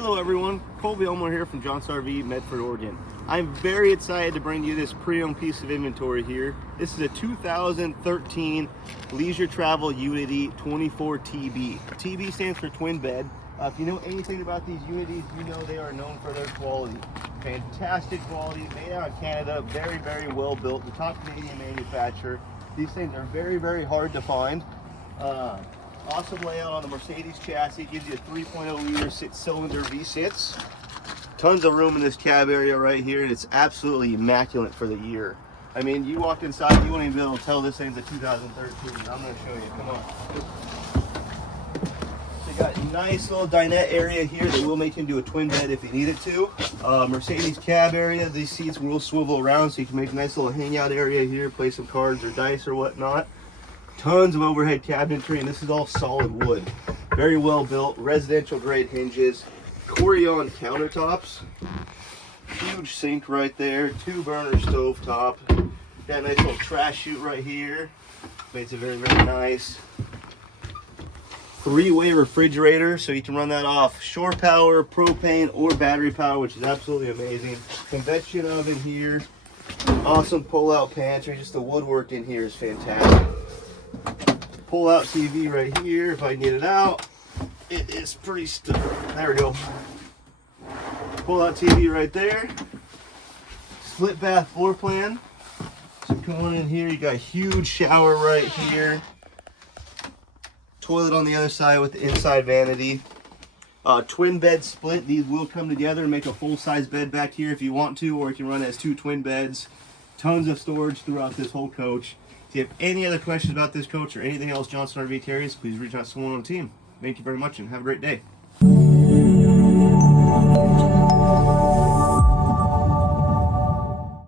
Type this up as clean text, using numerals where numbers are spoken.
Hello everyone, Colby Elmore here from John's RV, Medford, Oregon. I'm very excited to bring you this pre-owned piece of inventory here. This is a 2013 Leisure Travel Unity 24 TB. TB stands for twin bed. If you know anything about these Unities, you know they are known for their quality. Fantastic quality, made out of Canada, very, very well built. The top Canadian manufacturer. These things are very, very hard to find. Awesome layout on the Mercedes chassis. Gives you a 3.0 liter 6-cylinder V6. Tons of room in this cab area right here. It's absolutely immaculate for the year. I mean, you walk inside, you won't even be able to tell this thing's a 2013. I'm going to show you. Come on. So you got a nice little dinette area here that will make into a twin bed if you need it to. Mercedes cab area. These seats will swivel around so you can make a nice little hangout area here, play some cards or dice or whatnot. Tons of overhead cabinetry, and this is all solid wood. Very well built, residential grade hinges, Corian countertops, huge sink right there, 2-burner stove top. Got a nice little trash chute right here. Makes it very, very nice. 3-way refrigerator, so you can run that off shore power, propane, or battery power, which is absolutely amazing. Convection oven here. Awesome pull-out pantry. Just the woodwork in here is fantastic. Pull-out TV right here. If I can get it out, it is pretty there we go. Pull-out TV right there. Split bath floor plan. So come on in here. You got a huge shower right here. Toilet on the other side with the inside vanity. Twin bed split. These will come together and make a full-size bed back here if you want to, or you can run it as 2 twin beds. Tons of storage throughout this whole coach. If you have any other questions about this coach or anything else Johnson RV carries, please reach out to someone on the team. Thank you very much and have a great day.